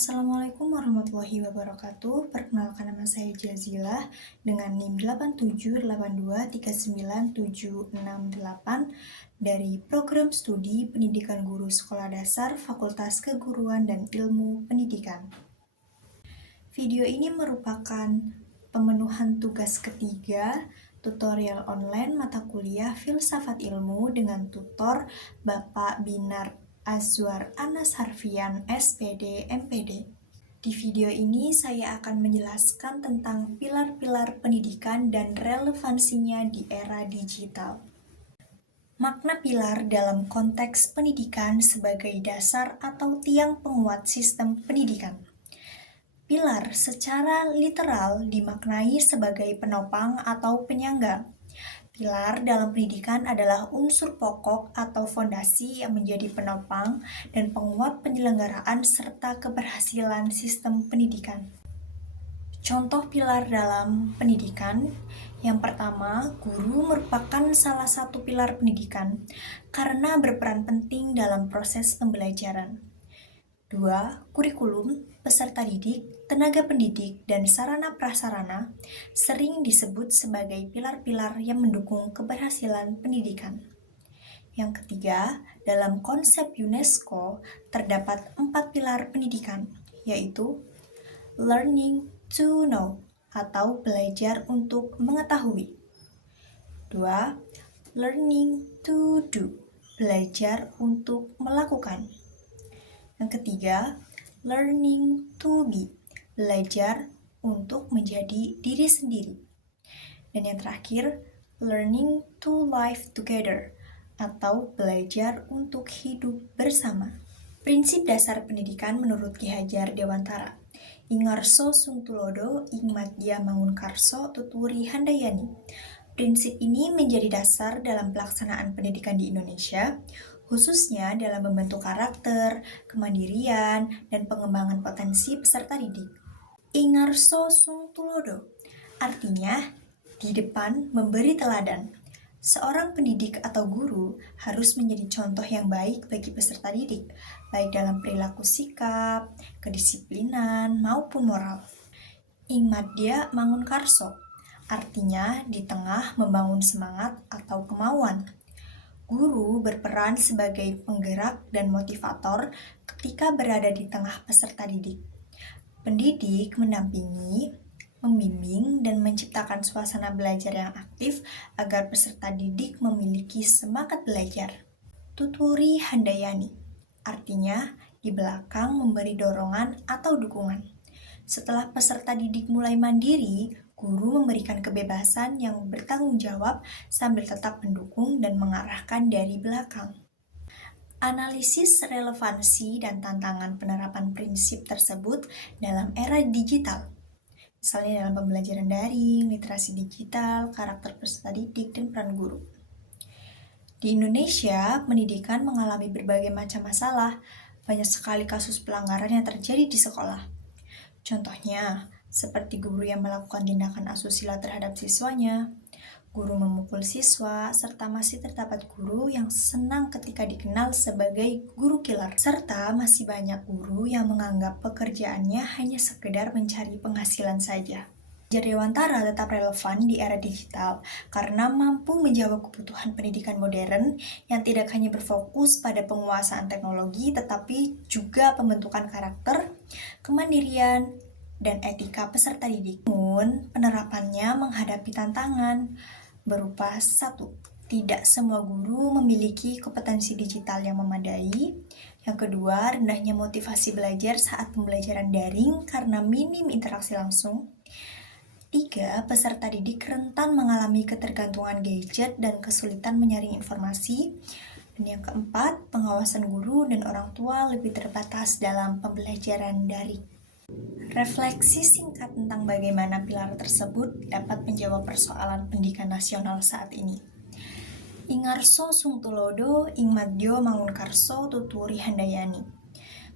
Assalamualaikum warahmatullahi wabarakatuh. Perkenalkan, nama saya Jazilah dengan NIM 8782397768 dari Program Studi Pendidikan Guru Sekolah Dasar Fakultas Keguruan dan Ilmu Pendidikan. Video ini merupakan pemenuhan tugas ketiga tutorial online mata kuliah Filsafat Ilmu dengan tutor Bapak Binar Azwar Anas Harfian, SPD, MPD. Di video ini saya akan menjelaskan tentang pilar-pilar pendidikan dan relevansinya di era digital. Makna pilar dalam konteks pendidikan sebagai dasar atau tiang penguat sistem pendidikan. Pilar secara literal dimaknai sebagai penopang atau penyangga. Pilar dalam pendidikan adalah unsur pokok atau fondasi yang menjadi penopang dan penguat penyelenggaraan serta keberhasilan sistem pendidikan. Contoh pilar dalam pendidikan, yang pertama, guru merupakan salah satu pilar pendidikan karena berperan penting dalam proses pembelajaran. 2. Kurikulum, peserta didik, tenaga pendidik, dan sarana-prasarana sering disebut sebagai pilar-pilar yang mendukung keberhasilan pendidikan. Yang ketiga, dalam konsep UNESCO terdapat 4 pilar pendidikan, yaitu learning to know atau belajar untuk mengetahui. 2. Learning to do, belajar untuk melakukan. Yang ketiga, learning to be, belajar untuk menjadi diri sendiri. Dan yang terakhir, learning to live together, atau belajar untuk hidup bersama. Prinsip dasar pendidikan menurut Ki Hajar Dewantara. Ingarso Sungtulodo, Ingmadya Mangunkarso, Tuturi Handayani. Prinsip ini menjadi dasar dalam pelaksanaan pendidikan di Indonesia, khususnya dalam membentuk karakter, kemandirian, dan pengembangan potensi peserta didik. Ingarso Sungtulodo artinya di depan memberi teladan. Seorang pendidik atau guru harus menjadi contoh yang baik bagi peserta didik, baik dalam perilaku sikap, kedisiplinan, maupun moral. Ingmadya Mangunkarso artinya di tengah membangun semangat atau kemauan. Guru berperan sebagai penggerak dan motivator ketika berada di tengah peserta didik. Pendidik mendampingi, membimbing, dan menciptakan suasana belajar yang aktif agar peserta didik memiliki semangat belajar. Tuturi Handayani artinya di belakang memberi dorongan atau dukungan. Setelah peserta didik mulai mandiri, guru memberikan kebebasan yang bertanggung jawab sambil tetap mendukung dan mengarahkan dari belakang. Analisis relevansi dan tantangan penerapan prinsip tersebut dalam era digital, misalnya dalam pembelajaran daring, literasi digital, karakter peserta didik, dan peran guru. Di Indonesia, pendidikan mengalami berbagai macam masalah. Banyak sekali kasus pelanggaran yang terjadi di sekolah. Contohnya, seperti guru yang melakukan tindakan asusila terhadap siswanya, guru memukul siswa, serta masih terdapat guru yang senang ketika dikenal sebagai guru killer. Serta masih banyak guru yang menganggap pekerjaannya hanya sekedar mencari penghasilan saja. Hajar Dewantara tetap relevan di era digital karena mampu menjawab kebutuhan pendidikan modern yang tidak hanya berfokus pada penguasaan teknologi tetapi juga pembentukan karakter, kemandirian, dan etika peserta didik. Namun, penerapannya menghadapi tantangan berupa 1. Tidak semua guru memiliki kompetensi digital yang memadai. Yang kedua, rendahnya motivasi belajar saat pembelajaran daring karena minim interaksi langsung. 3. Peserta didik rentan mengalami ketergantungan gadget dan kesulitan menyaring informasi. Dan yang keempat, pengawasan guru dan orang tua lebih terbatas dalam pembelajaran daring. Refleksi singkat tentang bagaimana pilar tersebut dapat menjawab persoalan pendidikan nasional saat ini. Ingarso Sungtulodo, Ingmadya Mangunkarso, Tuturi Handayani.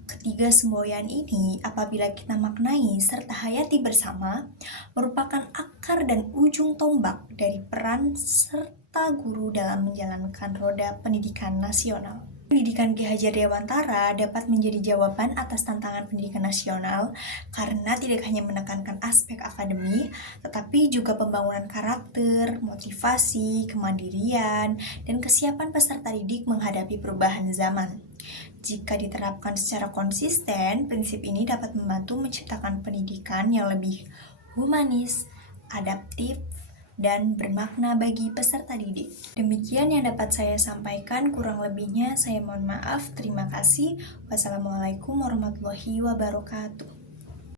Ketiga semboyan ini, apabila kita maknai serta hayati bersama, merupakan akar dan ujung tombak dari peran serta guru dalam menjalankan roda pendidikan nasional. Pendidikan Ki Hajar Dewantara dapat menjadi jawaban atas tantangan pendidikan nasional karena tidak hanya menekankan aspek akademik, tetapi juga pembangunan karakter, motivasi, kemandirian, dan kesiapan peserta didik menghadapi perubahan zaman. Jika diterapkan secara konsisten, prinsip ini dapat membantu menciptakan pendidikan yang lebih humanis, adaptif, dan bermakna bagi peserta didik. Demikian yang dapat saya sampaikan, kurang lebihnya saya mohon maaf. Terima kasih. Wassalamualaikum warahmatullahi wabarakatuh.